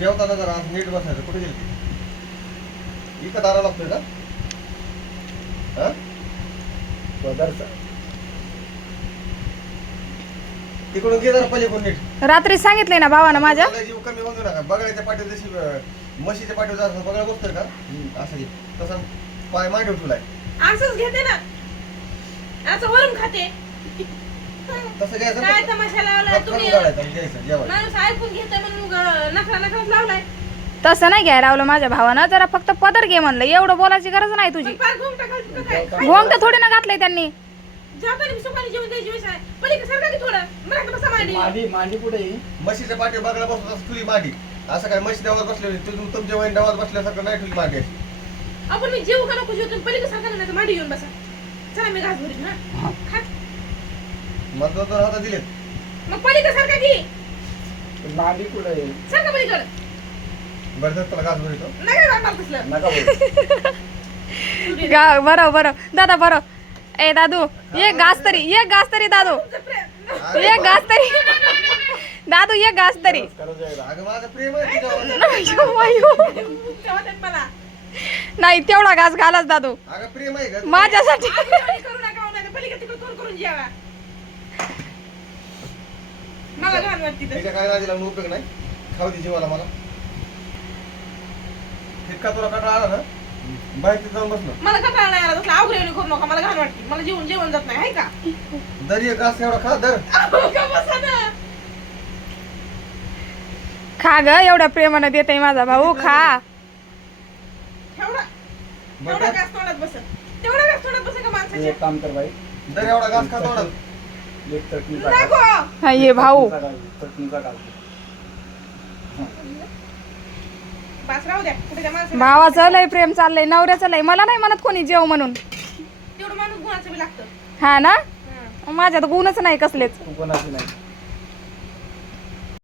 जेवताना जरा नीट बसायचं. कुठे गेली इकडं दारा लागतोय का? तिकडून गे जरा पलीकडून नीट. रात्री सांगितलंय ना भावानं माझ्या. जीव कमी बघू नका. बगड्याच्या पाठीवर जशी म्हशीच्या पाठीवर जायचं बगळा बसतोय का असं घे. तसं पाय मांडीवर तुलाय असंच घेते ना, असं वरून खाते. तसं घ्यायचं. काय तमाशा लावलाय तुम्ही? घ्यायचं जेवण. माणूस ऐकून घेतोय म्हणून नखराच लावलाय. तसं नाही घ्यायला लावलं माझ्या भावानं. जरा फक्त पदर घे म्हणलं. एवढं बोलायची गरज नाही तुझी. पार घुमटा घालतो का काय? घोंगट थोडी ना घातलंय त्यांनी. जेवताना मी सुपारी जेवण द्यायची वेळ आहे. पलीकडे सरका की थोडं. मराठी बसा मांडी. मांडी कुठे म्हशीच्या पाठीवर बगळा बसतो तसं तुली मांडी. असं काय म्हशी देवात बसले तुमच्या वहीन देवात बसल्यासारखं नाही तुली मांडी. आपण मी जेवू का नको जेवतो पलीकडे सरका नाही मांडी येऊन बसा. चला मी घास भरीत ना. खा. मला तर हातात दिलेत. मग पलीकडे सरका की. मांडी कुठे सरका पलीकडे. बरं तर तुला घास भरतो. नाही मला तसलं. नका बरं बरं दादा बरं. ए दादू एक घास तरी दादू. एक घास तरी दादू. एक घास तरी. अगं माझं प्रेम आहे तुझ्यावर. जेवतात मला. नाही तेवढा घास घालाच दादू अगं प्रेम आहे का माझ्यासाठी. करू नका पलीकडे तिकडे करून जेवा. मला घाण वाटते तसं. त्याच्या काय राजीला उपयोग नाही. खाऊ दे जीवाला मला. इतका तुला कंटाळा आला ना बाहेर जाऊन बसलो. मला कंटाळा नाही आला तसला अवघड करू नका. मला घाण वाटते. मला जेवण जात नाही आहे का? दर एक घास एवढा खा दर. का बसा ना. खा ग एवढ्या प्रेमानं देते माझा भाऊ. खा. तेवढा घास तोंडात बसत. तेवढा घास तोंडात बसत का माणसाच्या? एक काम कर बाई, दर एवढा घास खा थोडा. एक चटणीचा नको. हा ये भाऊ. चटणीचा घाल. बस राहू द्या. कुठे त्या माणसाला भावाचं लय प्रेम चाललंय. नवऱ्याचं लय. मला नाही म्हणत कोणी जेव म्हणून. तेवढं माणूस गुणाचं बी लागतं. हा ना हं. माझ्यात गुणच नाही कसलेच. तू कोणाची नाही.